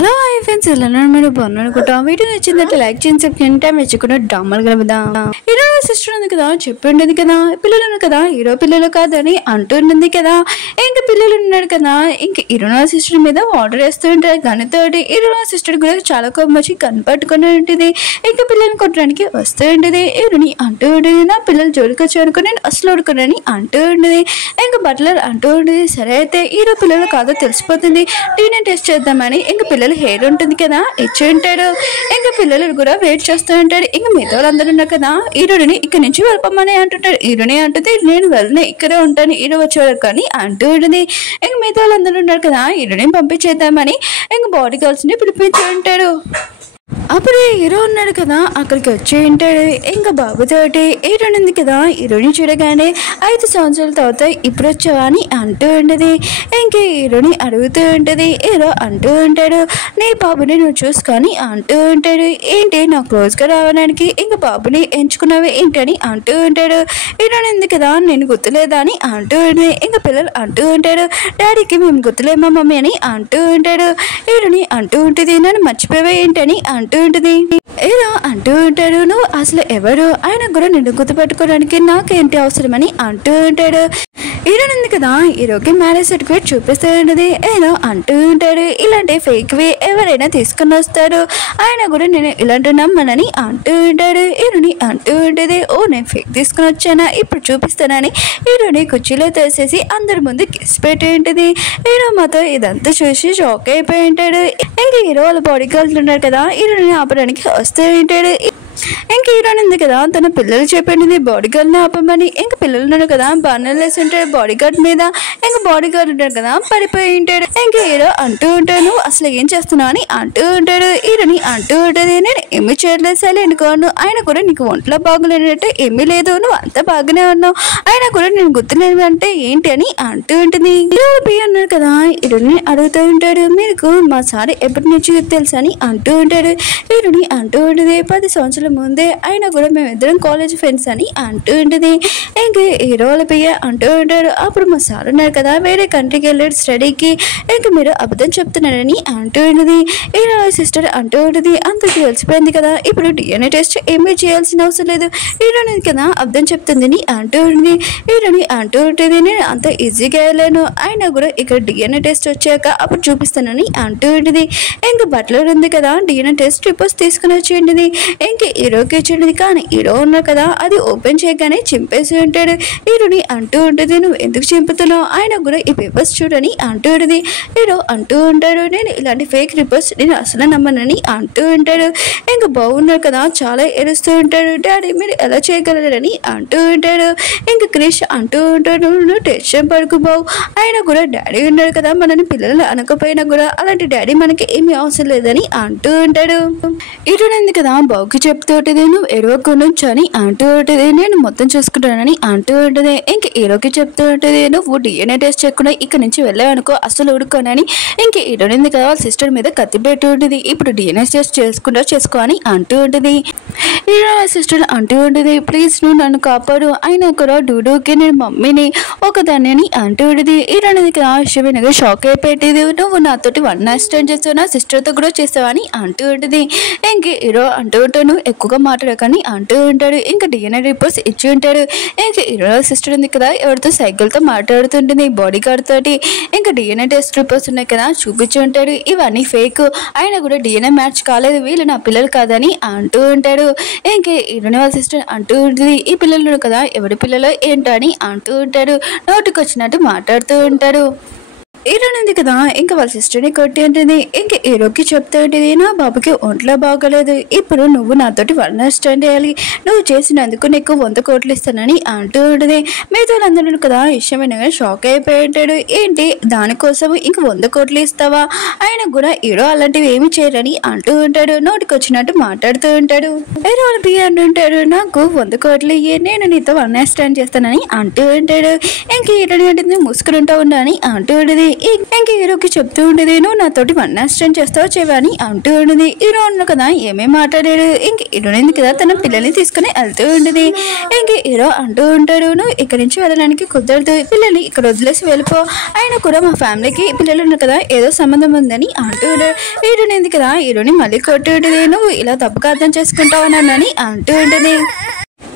Hello hi friends, ఎలా మీరు బాగున్నానుకుంటా. Video నచ్చిందంటే లైక్ చేయండి, సబ్స్క్రైబ్ చేయండి. మెచ్చుకున్న డ్రామాలు కలదా హీరో సిస్టర్ ఉంది కదా, చెప్పిండేది కదా పిల్లలు కదా, హీరో పిల్లలు కాదని అంటుంటుంది కదా. ఇంకా పిల్లలు ఉన్నాడు కదా, ఇంకా హీరో సిస్టర్ మీద వాటర్ వేస్తూ ఉంటారు గనితోటి. హీరో సిస్టర్ కూడా చాలా కోపం వచ్చి గన్ పట్టుకుని ఉంటుంది. ఇంకా పిల్లల్ని కొట్టడానికి వస్తూ ఉంటుంది. హీరోని అంటూ ఉంటుంది, నా పిల్లలు జోలికి వచ్చి అనుకో నేను అసలు ఆడుకోనని అంటూ ఉంటుంది. ఇంకా బట్లర్ అంటూ ఉంటుంది, సరే అయితే హీరో పిల్లలు కాదో తెలిసిపోతుంది, DNA టెస్ట్ చేద్దామని. ఇంకా పిల్లలు హెయిర్ ఉంటుంది కదా ఇచ్చి ఉంటాడు. ఇంకా పిల్లలు కూడా వెయిట్ చేస్తూ ఉంటాడు. ఇంకా మిగతా వాళ్ళందరూ ఉన్నారు కదా, హీరోని ఇక్కడ నుంచి వెళ్ళిపోమని అంటుంటాడు. హీరోని అంటుంది, నేను వెళ్ళను ఇక్కడే ఉంటాను హీరో వచ్చేవారు కానీ అంటూ ఉంటుంది. ఇంక మిగతా వాళ్ళందరూ ఉన్నారు కదా, హీరోని పంపించేద్దామని ఇంకా బాడీ గార్డ్స్ ని పిలిపించి ఉంటాడు. అప్పుడు హీరో ఉన్నాడు కదా, అక్కడికి వచ్చి ఉంటాడు. ఇంకా బాబుతోటి హీరోని ఉంది కదా, హీరోని చూడగానే 5 సంవత్సరాల తర్వాత ఇప్పుడు వచ్చావా అని అంటూ ఉంటుంది. ఇంకా హీరోని అడుగుతూ ఉంటుంది. హీరో అంటూ ఉంటాడు, నీ బాబుని నువ్వు చూసుకొని అంటూ ఉంటాడు. ఏంటి నా క్లోజ్గా రావడానికి ఇంకా బాబుని ఎంచుకున్నావే ఏంటని అంటూ ఉంటాడు. హీరోని ఉంది కదా, నేను గుర్తులేదా అని అంటూ ఉంటుంది. ఇంకా పిల్లలు అంటూ ఉంటాడు, డాడీకి మేము గుర్తులేమా మమ్మీ అని అంటూ ఉంటాడు. హీరోని అంటూ ఉంటుంది, నన్ను మర్చిపోవే ఏంటని అంటూ ఉంటుంది. ఏదో అంటూ ఉంటాడు, నువ్వు అసలు ఎవరు, ఆయన కూడా నిన్ను గుర్తుపెట్టుకోవడానికి నాకేంటి అవసరమని అంటూ ఉంటాడు. హీరోని ఉంది కదా, హీరోకి మ్యారేజ్ సర్టిఫికేట్ చూపిస్తూ ఉంటుంది. ఏదో అంటూ ఉంటాడు, ఇలాంటి ఫేక్వి ఎవరైనా తీసుకుని వస్తారు, ఆయన కూడా నేను ఇలాంటి నమ్మనని అంటూ ఉంటాడు. హీరోని అంటూ ఉంటుంది, ఓ నేను ఫేక్ తీసుకుని వచ్చానా ఇప్పుడు చూపిస్తానని హీరోని కుర్చీలో తోసేసి అందరి ముందు కిస్ పెట్టి ఉంటుంది. హీరో మాతో ఇదంతా చూసి షాక్ అయిపోయి ఉంటాడు. ఇంకా హీరో వాళ్ళ బాడీ గార్డ్స్ ఉన్నారు కదా, హీరోని ఆపడానికి వస్తూ ఉంటాడు. ఇంకా హీరోని ఉంది కదా, తన పిల్లలు చెప్పింది బాడీ గార్డ్ని ఆపమని. ఇంకా పిల్లలు ఉన్నారు కదా, బాణాలు వేసి ఉంటాడు బాడీ గార్డ్ మీద. ఇంకా బాడీ గార్డ్ ఉంటాడు కదా, పడిపోయి ఉంటాడు. ఇంకా హీరో అంటూ ఉంటాడు, అసలు ఏం చేస్తున్నావు అని అంటూ ఉంటాడు. హీరోని అంటూ ఉంటుంది, నేను ఏమీ చేయలేదు సైలెంట్ కాను, ఆయన కూడా నీకు ఒంట్లో బాగులేనట్టు ఏమీ లేదు, నువ్వు అంతా బాగానే ఉన్నావు, ఆయన కూడా నేను గుర్తులేదు అంటే ఏంటి అని అంటూ ఉంటుంది. హీరో అన్నాడు కదా, హీరోని అడుగుతూ ఉంటాడు, మీకు మా సార్ ఎప్పటి నుంచి తెలుసు అని అంటూ ఉంటాడు. హీరోని అంటూ ఉంటుంది, 10 సంవత్సరాల ముందే ఆయన కూడా మేమిద్దరం కాలేజ్ ఫ్రెండ్స్ అని అంటూ ఉంటుంది. ఇంకా హీరో వాళ్ళ పియ్య అంటూ ఉంటాడు, అప్పుడు మా సార్ ఉన్నారు కదా, వేరే కంట్రీకి వెళ్ళాడు స్టడీకి, ఇంకా మీరు అబద్ధం చెప్తున్నారని అంటూ ఉంటుంది. హీరో సిస్టర్ అంటూ ఉంటుంది, అంతకు తెలిసిపోయింది కదా, ఇప్పుడు DNA టెస్ట్ ఏమీ చేయాల్సిన అవసరం లేదు, హీరోని కదా అబద్ధం చెప్తుందని అంటూ ఉంటుంది. హీరోని అంటూ ఉంటుంది, నేను అంత ఈజీగా వెళ్ళాను, ఆయన కూడా ఇక్కడ DNA టెస్ట్ వచ్చాక అప్పుడు చూపిస్తానని అంటూ ఉంటుంది. ఇంకా బట్లర్ ఉంది కదా, DNA టెస్ట్ రిపోర్ట్స్ తీసుకుని వచ్చి ఉంటుంది. ఇంకా హీరోకి ఇచ్చింది, కానీ హీరో ఉన్నా కదా అది ఓపెన్ చేయగానే చింపేసి ఉంటాడు. హీరోని అంటూ ఉంటుంది, నువ్వు ఎందుకు చింపుతున్నావు, ఆయన కూడా ఈ పేపర్స్ చూడని అంటూ ఉంటుంది. హీరో అంటూ ఉంటాడు, నేను ఇలాంటి ఫేక్ రిపోర్ట్స్ నేను అసలు నమ్మనని అంటూ ఉంటాడు. ఇంకా బాగున్నారు కదా, చాలా ఏడుస్తూ ఉంటాడు, డాడీ మీరు ఎలా చేయగలరని అంటూ ఉంటాడు. ఇంకా క్రిష్ అంటూ ఉంటాడు, నువ్వు టెన్షన్ పడుకు బావు, ఆయన కూడా డాడీ ఉన్నాడు కదా, మనని పిల్లలు అనకపోయినా కూడా అలాంటి డాడీ మనకి ఏమీ అవసరం లేదని అంటూ ఉంటాడు. హీరోని కదా బావుకి చెప్తూ ఉంటుంది, నువ్వు ఎడవకు నుంచి అని అంటూ ఉంటుంది, నేను మొత్తం చూసుకుంటానని అంటూ ఉంటుంది. ఇంక హీరోకి చెప్తూ ఉంటుంది, నువ్వు DNA టెస్ట్ చేయకుండా ఇక్కడ నుంచి వెళ్ళావనుకో అసలు ఊడుకోనని. ఇంక హీరోని కదా వాళ్ళ సిస్టర్ మీద కత్తి పెట్టి ఉంటుంది, ఇప్పుడు DNA టెస్ట్ చేసుకో అని అంటూ ఉంటుంది. హీరో సిస్టర్ అంటూ ఉంటుంది, ప్లీజ్ నువ్వు నన్ను కాపాడు, అయినా కూడా డూడూకి నేను మమ్మీని ఒకదాన్ని అని అంటూ ఉంటుంది. హీరోని కదా విషయమైనగా షాక్ అయిపోయేది, నువ్వు నాతోటి 1 night stand చేస్తావు, నా సిస్టర్తో కూడా చేస్తావని అంటూ ఉంటుంది. ఇంక హీరో అంటూ ఉంటాను, ఎక్కువగా మాట్లాడకని అంటూ ఉంటాడు. ఇంకా DNA రిపోర్ట్స్ ఇచ్చి ఉంటాడు. ఇంకా హీరో సిస్టర్ ఉంది కదా, ఎవరితో సైకిల్తో మాట్లాడుతుంటుంది బాడీ గార్డ్ తోటి. ఇంకా DNA టెస్ట్ రిపోర్ట్స్ ఉన్నాయి కదా చూపించి ఉంటాడు, ఇవన్నీ ఫేక్, ఆయన కూడా DNA మ్యాచ్ కాలేదు, వీళ్ళు నా పిల్లలు కాదని అంటూ ఉంటాడు. ఇంకా హీరోని వాళ్ళ సిస్టర్ అంటూ ఉంటుంది, ఈ పిల్లలు కదా ఎవరి పిల్లలు ఏంటో అని అంటూ ఉంటాడు, నోటికి వచ్చినట్టు మాట్లాడుతూ ఉంటాడు. హీరోని ఉంది కదా, ఇంకా వాళ్ళ సిస్టర్ని కొట్టి ఉంటుంది. ఇంకా హీరోకి చెప్తూ ఉంటుంది, నా బాబుకి ఒంట్లో బాగోలేదు, ఇప్పుడు నువ్వు నాతోటి 1 night stand చేయాలి, నువ్వు చేసినందుకు నీకు 100 కోట్లు ఇస్తానని అంటూ ఉంటుంది. మిగతా వాళ్ళందరూ కదా ఇష్టమైన షాక్ అయిపోయి ఉంటాడు, ఏంటి దానికోసం ఇంక 100 కోట్లు ఇస్తావా, ఆయన కూడా హీరో అలాంటివి ఏమి చేయరని అంటూ ఉంటాడు, నోటికి వచ్చినట్టు మాట్లాడుతూ ఉంటాడు. హీరో అంటుంటాడు, నాకు 100 కోట్లు ఇయ్యి, నేను నీతో 1 night stand చేస్తానని అంటూ ఉంటాడు. ఇంక హీరోని ఉంటుంది, ముసుకుని ఉంటా ఉండని అంటూ ఉంటుంది. ఇంక హీరోకి చెప్తూ ఉండేది, నువ్వు నాతోటి వన్ నైట్ స్టాండ్ చేస్తావు చెవా అని అంటూ ఉండేది. హీరో అన్న కదా ఏమేమి మాట్లాడాడు. ఇంక హీరోయిన్ కదా తన పిల్లల్ని తీసుకుని వెళ్తూ ఉండేది. ఇంక హీరో అంటూ ఉంటాడు, నువ్వు ఇక్కడి నుంచి వెళ్ళడానికి కుదరదు, పిల్లల్ని ఇక్కడ వదిలేసి వెళ్ళిపో, ఆయన కూడా మా ఫ్యామిలీకి పిల్లలు ఉన్నారు కదా ఏదో సంబంధం ఉందని అంటూ ఉంటాడు. హీరోయిన్ కదా హీరోని మళ్ళీ కొట్టు ఉంటుంది, నువ్వు ఇలా తప్పుగా అర్థం చేసుకుంటావు అని అంటూ ఉంటుంది.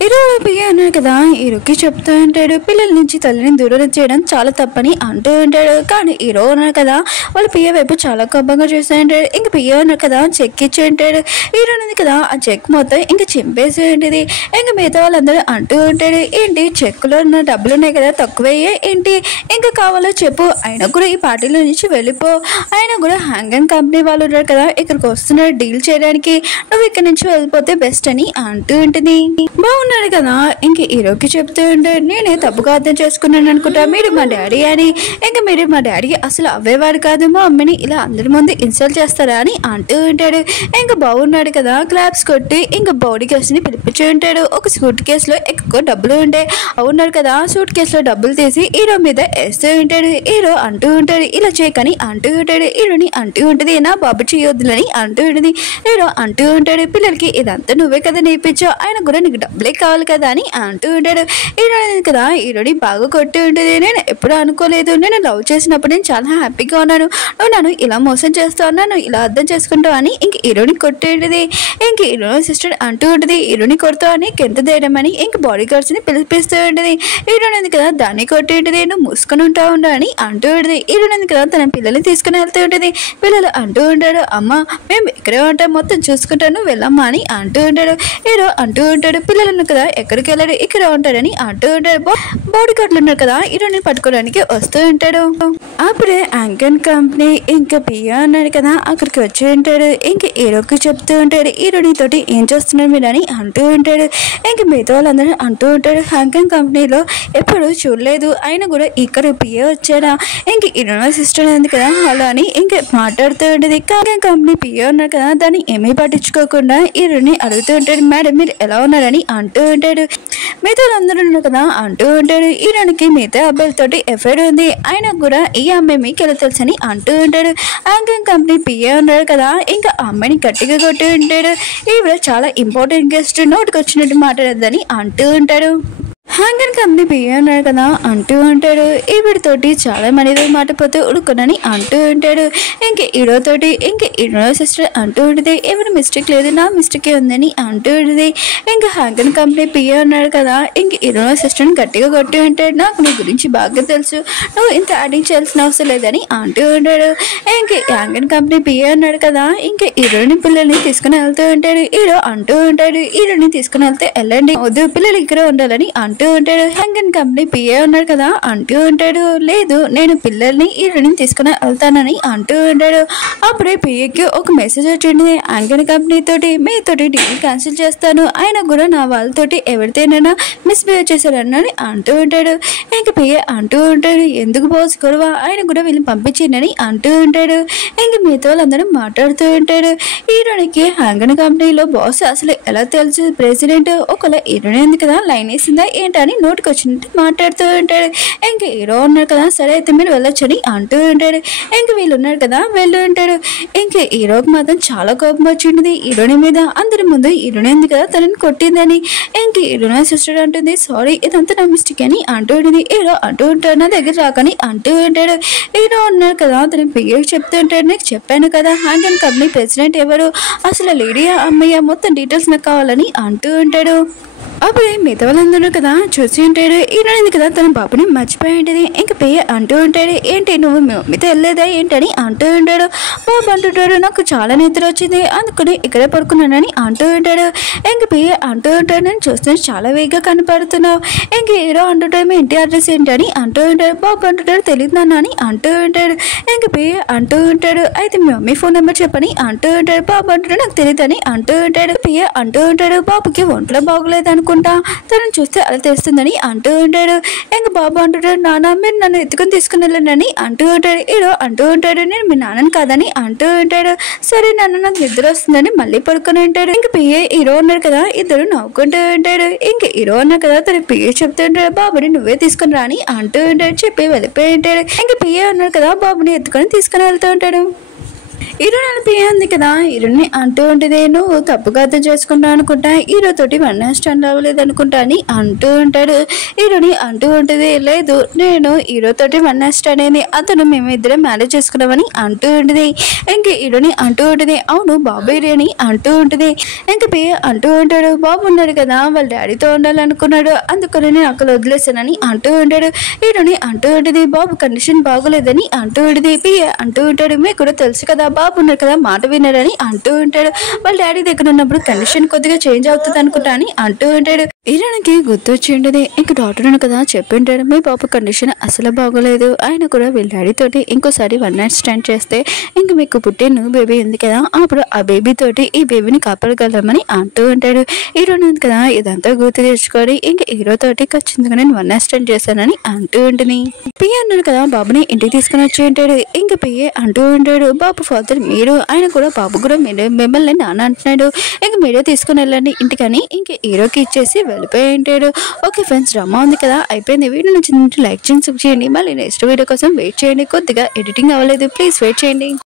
హీరో పియ్య అన్నాడు కదా హీరోకి చెప్తూ ఉంటాడు, పిల్లల నుంచి తల్లిని దూరం చేయడం చాలా తప్పని అంటూ ఉంటాడు. కానీ హీరో అన్నాడు కదా వాళ్ళ పియ్య వైపు చాలా కోపంగా చూస్తూ ఉంటాడు. ఇంక పియ్య అన్నాడు కదా చెక్ ఇచ్చి ఉంటాడు. హీరో అనేది కదా ఆ చెక్ మొత్తం ఇంక చింపేసి ఉంటుంది. ఇంక మిగతా వాళ్ళందరూ అంటూ ఉంటాడు, ఏంటి చెక్కులో ఉన్న డబ్బులు ఉన్నాయి కదా తక్కువయ్యే ఏంటి, ఇంకా కావాలో చెప్పు, ఆయన కూడా ఈ పార్టీలో నుంచి వెళ్ళిపో, ఆయన కూడా హ్యాంగ్ అండ్ కంపెనీ వాళ్ళు ఉన్నారు కదా ఇక్కడికి వస్తున్నారు డీల్ చేయడానికి, నువ్వు ఇక్కడ నుంచి వెళ్ళిపోతే బెస్ట్ అని అంటూ ఉంటుంది. బాగున్నాడు కదా ఇంక హీరోకి చెప్తూ ఉంటాడు, నేనే తప్పుగా అర్థం చేసుకున్నాను అనుకుంటా, మీరు మా డాడీ అని, ఇంకా మీరు మా డాడీ అసలు అవ్వేవాడు కాదు, మా అమ్మని ఇలా అందరి ముందు ఇన్సల్ట్ చేస్తారా అని అంటూ ఉంటాడు. ఇంకా బాగున్నాడు కదా క్లాప్స్ కొట్టి ఇంకా బాడీ గార్డ్స్ ని పిలిపించి ఉంటాడు. ఒక సూట్ కేసులో ఎక్కువ డబ్బులు ఉంటాయి. అవున్నాడు కదా సూట్ కేసులో డబ్బులు తీసి హీరో మీద వేస్తూ ఉంటాడు. హీరో అంటూ ఉంటాడు, ఇలా చేయకని అంటూ ఉంటాడు. హీరోని అంటూ ఉంటుంది, నా బాబు చేయొద్దులని అంటూ ఉంటుంది. హీరో అంటూ ఉంటాడు, పిల్లలకి ఇదంతా నువ్వే కదా నేర్పించావు, ఆయన కూడా నీకు డబ్బులే కావాలి కదా అని అంటూ ఉంటాడు. హీరో కదా హీరోని బాగా కొట్టి ఉంటుంది, నేను ఎప్పుడు అనుకోలేదు, నేను లవ్ చేసినప్పుడు నేను చాలా హ్యాపీగా ఉన్నాను, నువ్వు నన్ను ఇలా మోసం చేస్తావు, నన్ను ఇలా అర్థం చేసుకుంటావు అని ఇంక హీరోని కొట్టి ఉంటుంది. ఇంక హీరో సిస్టర్ అంటూ ఉంటుంది, హీరోని కొడతావు అని కెంత దేయడం అని ఇంక బాడీ గార్డ్స్ ని పిలిపిస్తూ ఉంటుంది. హీరోని కదా దాన్ని కొట్టి ఉంటుంది, నువ్వు మూసుకొని ఉంటావు అని అంటూ ఉంటుంది. హీరోని కదా తన పిల్లల్ని తీసుకుని వెళ్తూ ఉంటుంది. పిల్లలు అంటూ ఉంటాడు, అమ్మ మేము ఇక్కడే ఉంటాం మొత్తం చూసుకుంటాను వెళ్ళమ్మా అని అంటూ ఉంటాడు. హీరో అంటూ ఉంటాడు, పిల్లలను కదా ఎక్కడికి వెళ్ళాడు ఇక్కడ ఉంటాడని అంటూ ఉంటాడు. బాడీ గార్డులు ఉన్నారు కదా హీరోని పట్టుకోవడానికి వస్తూ ఉంటాడు. అప్పుడే యాంకన్ కంపెనీ ఇంకా పియ్య అన్నాడు కదా అక్కడికి వచ్చి ఉంటాడు. ఇంక హీరోకి చెప్తూ ఉంటాడు, హీరోని తోటి ఏం చేస్తున్నారు మీరు అని అంటూ ఉంటాడు. ఇంక మిగతా వాళ్ళందరూ అంటూ ఉంటాడు, యాంకన్ కంపెనీలో ఎప్పుడు చూడలేదు, ఆయన కూడా ఇక్కడ పియ్య వచ్చాడా, ఇంక హీరోయిన్ సిస్టర్ ఉంది కదా అలా అని ఇంక మాట్లాడుతూ ఉంటుంది. యాంకన్ కంపెనీ పియ్య ఉన్నారు కదా దాన్ని ఏమీ పట్టించుకోకుండా హీరోని అడుగుతూ ఉంటాడు, మేడం మీరు ఎలా ఉన్నారని అంటూ ఉంటాడు. మిగతా అందరూ ఉన్నారు కదా అంటూ ఉంటాడు. హీరోనికి మిగతా అబ్బాయిలతోటి ఎఫైర్ ఉంది, ఆయన కూడా ఈ అమ్మాయి మీకు ఎలా తెలుసు అని అంటూ ఉంటాడు. యాంకర్ కంపెనీ పిఏ ఉన్నాడు కదా ఇంకా ఆ అమ్మాయిని గట్టిగా కొట్టి ఉంటాడు. ఈవిడ చాలా ఇంపార్టెంట్ గెస్ట్, నోటికి వచ్చినట్టు మాట్లాడద్దని అంటూ ఉంటాడు. హ్యాంగర్ కంపెనీ పియ్య ఉన్నాడు కదా అంటూ ఉంటాడు, ఈవిడితోటి చాలా మనీతో మాటపోతూ ఉడుకునని అంటూ ఉంటాడు. ఇంక హీరోతోటి ఇంక హీరో సిస్టర్ అంటూ ఉంటుంది, ఎవరి మిస్టేక్ లేదు నా మిస్టేకే ఉందని అంటూ ఉంటుంది. ఇంకా హ్యాంగర్ కంపెనీ పియ్య ఉన్నాడు కదా ఇంక హీరో సిస్టర్ని గట్టిగా కొట్టి ఉంటాడు, నాకు నీ గురించి బాగా తెలుసు, నువ్వు ఇంత యాడింగ్ చేయాల్సిన అవసరం లేదని అంటూ ఉంటాడు. ఇంక హ్యాంగర్ కంపెనీ పియ్య ఉన్నాడు కదా ఇంక హీరోని పిల్లల్ని తీసుకుని వెళ్తూ ఉంటాడు. హీరో అంటూ ఉంటాడు, హీరోని తీసుకుని వెళ్తే వెళ్ళండి, వద్దు పిల్లలు ఇక్కడ ఉండాలని అంటూ ఉంటాడు. హ్యాంగన్ కంపెనీ పిఏ ఉన్నాడు కదా అంటూ ఉంటాడు, లేదు నేను పిల్లల్ని హీరోని తీసుకుని వెళ్తానని అంటూ ఉంటాడు. అప్పుడే పిఏకి ఒక మెసేజ్ వచ్చింది, హ్యాంగన్ కంపెనీ తోటి మీతోటి డీల్ క్యాన్సిల్ చేస్తాను, ఆయన కూడా నా వాళ్ళతోటి ఎవరితోనైనా మిస్బిహేవ్ చేశారని అంటూ ఉంటాడు. ఇంక పిఏ అంటూ ఉంటాడు, ఎందుకు బాస్ గొడవ, ఆయన కూడా వీళ్ళని పంపించిందని అంటూ ఉంటాడు. ఇంక మిగతా వాళ్ళందరూ మాట్లాడుతూ ఉంటాడు. హీరోనికి హ్యాంగన్ కంపెనీలో బాస్ అసలు ఎలా తెలుసు, ప్రెసిడెంట్ ఒకవేళ హీరోని ఉంది కదా లైన్ వేసిందా ఏంటని నోటికి వచ్చినట్టు మాట్లాడుతూ ఉంటాడు. ఇంక హీరో ఉన్నారు కదా సరే అయితే మీరు వెళ్ళొచ్చని అంటూ ఉంటాడు. ఇంక వీళ్ళు ఉన్నారు కదా వెళ్ళు ఉంటాడు. ఇంక హీరోకి మాత్రం చాలా కోపం వచ్చింది హీరోని మీద, అందరి ముందు హీరోని ఉంది కదా తనని కొట్టిందని. ఇంక హీరోని సిస్టర్ అంటుంది, సారీ ఇదంతా నా మిస్టేక్ అని అంటూ ఉంటుంది. హీరో అంటూ ఉంటాడు, నా దగ్గర రాకని అంటూ ఉంటాడు. హీరో ఉన్నారు కదా తన పియ్యకి చెప్తూ ఉంటాడు, నీకు చెప్పాను కదా హ్యాంగన్ కంపెనీ ప్రెసిడెంట్ ఎవరు, అసలు లేడీయా అమ్మయ్య మొత్తం డీటెయిల్స్ నాకు కావాలని అంటూ ఉంటాడు. అప్పుడే మిగతా వాళ్ళందరూ కదా చూసి ఉంటాడు. హీరోయిన్ కదా తన బాబుని మర్చిపోయి ఉంటుంది. ఇంక పియ్య అంటూ ఉంటాడు, ఏంటి నువ్వు మీతో వెళ్ళలేదా ఏంటని అంటూ ఉంటాడు. బాబు అంటుంటాడు, నాకు చాలా నిద్ర వచ్చింది అందుకని ఇక్కడే పడుకున్నానని అంటూ ఉంటాడు. ఇంక పియ్య అంటూ ఉంటాడు, నేను చూస్తే చాలా వేగంగా కనపడుతున్నావు. ఇంక హీరో అంటుంటాడు, మీ ఇంటి అడ్రస్ ఏంటని అంటూ ఉంటాడు. బాబు అంటుంటాడు, తెలియదు నాన్న అని అంటూ ఉంటాడు. ఇంక పియ్య అంటూ ఉంటాడు, అయితే మీ మమ్మీ ఫోన్ నెంబర్ చెప్పని అంటూ ఉంటాడు. బాబు అంటుంటాడు, నాకు తెలియదు అని అంటూ ఉంటాడు. పియ్య అంటూ ఉంటాడు, బాబుకి ఒంట్లో బాగోలేదు అనుకుంటాడు అనుకుంటా తనని చూస్తే అలా తెలుస్తుందని అంటూ ఉంటాడు. ఇంకా బాబు అంటాడు, నాన్న మీరు నన్ను ఎత్తుకొని తీసుకుని వెళ్ళండి అంటూ ఉంటాడు. హీరో అంటూ ఉంటాడు, నేను మీ నాన్నని కాదని అంటూ ఉంటాడు. సరే నాన్న నాకు నిద్ర వస్తుందని మళ్ళీ పడుకొని ఉంటాడు. ఇంక పిఏ హీరో ఉన్నారు కదా, ఇద్దరు నవ్వుకుంటూ ఉంటాడు. ఇంక హీరో ఉన్నారు కదా, తన పిఏ చెప్తూ ఉంటాడు, బాబుని నువ్వే తీసుకుని రాని అంటూ ఉంటాడు. చెప్పి వెళ్ళిపోయి ఉంటాడు. ఇంక పిఏ ఉన్నారు కదా, బాబుని ఎత్తుకొని తీసుకుని వెళ్తూ ఉంటాడు. హీరో పిఏ ఉంది కదా, హీరోని అంటూ ఉంటుంది, నువ్వు తప్పుగా అర్థం చేసుకుంటా అనుకుంటా, హీరో తోటి వన్ నైట్ స్టాండ్ అవ్వలేదు అనుకుంటా అని అంటూ ఉంటాడు. హీరోని అంటూ ఉంటుంది, లేదు నేను హీరో తోటి వన్ నైట్ స్టాండ్ అయింది, అతను మేము ఇద్దరం మ్యారేజ్ చేసుకున్నామని అంటూ ఉంటుంది. ఇంక హీరోని అంటూ ఉంటుంది, అవును బాబు హీరోని అంటూ ఉంటుంది. ఇంక పిఏ అంటూ ఉంటాడు, బాబు ఉన్నాడు కదా వాళ్ళ డాడీతో ఉండాలనుకున్నాడు, అందుకని నేను అక్కడ వదిలేసానని అంటూ ఉంటాడు. హీరోని అంటూ ఉంటుంది, బాబు కండిషన్ బాగోలేదని అంటూ ఉంటుంది. పిఏ అంటూ ఉంటాడు, మీకు కూడా తెలుసు కదా బాబు ఉన్నారు కదా మాట విన్నారని అంటూ ఉంటాడు. వాళ్ళ డాడీ దగ్గర ఉన్నప్పుడు కండిషన్ కొద్దిగా చేంజ్ అవుతుంది అనుకుంటా అని అంటూ ఉంటాడు. హీరోనికి గుర్తు వచ్చి ఉంటుంది, ఇంక డాక్టర్ కదా చెప్పింటాడు, మీ బాబు కండిషన్ అసలు బాగోలేదు, ఆయన కూడా వీళ్ళ డాడీ తోటి ఇంకోసారి వన్ నైట్ స్టాండ్ చేస్తే ఇంక మీకు పుట్టే నువ్వు బేబీ ఉంది కదా, అప్పుడు ఆ బేబీ తోటి ఈ బేబీని కాపాడగలమని అంటూ ఉంటాడు. హీరోని ఉంది కదా ఇదంతా గుర్తు తెచ్చుకొని ఇంక హీరో తోటి ఖచ్చితంగా నేను వన్ నైట్ స్టాండ్ చేశానని అంటూ ఉంటుంది. పిఏ అన్నాడు కదా బాబుని ఇంటికి తీసుకుని వచ్చి ఉంటాడు. ఇంక పిఏ అంటూ ఉంటాడు, బాబు ఫాదర్ మీరు, ఆయన కూడా బాబు కూడా మిమ్మల్ని నాన్న అంటున్నాడు, ఇంక మీరే తీసుకుని వెళ్ళండి ఇంటికని ఇంక హీరోకి ఇచ్చేసి వెళ్ళిపోయి ఉంటాడు. ఓకే ఫ్రెండ్స్, డ్రామా ఉంది కదా అయిపోయింది. వీడియో నచ్చిందంటే లైక్ చేయండి, సబ్స్క్రైబ్ చేయండి. మళ్ళీ నెక్స్ట్ వీడియో కోసం వెయిట్ చేయండి. కొద్దిగా ఎడిటింగ్ అవ్వలేదు, ప్లీజ్ వెయిట్ చేయండి.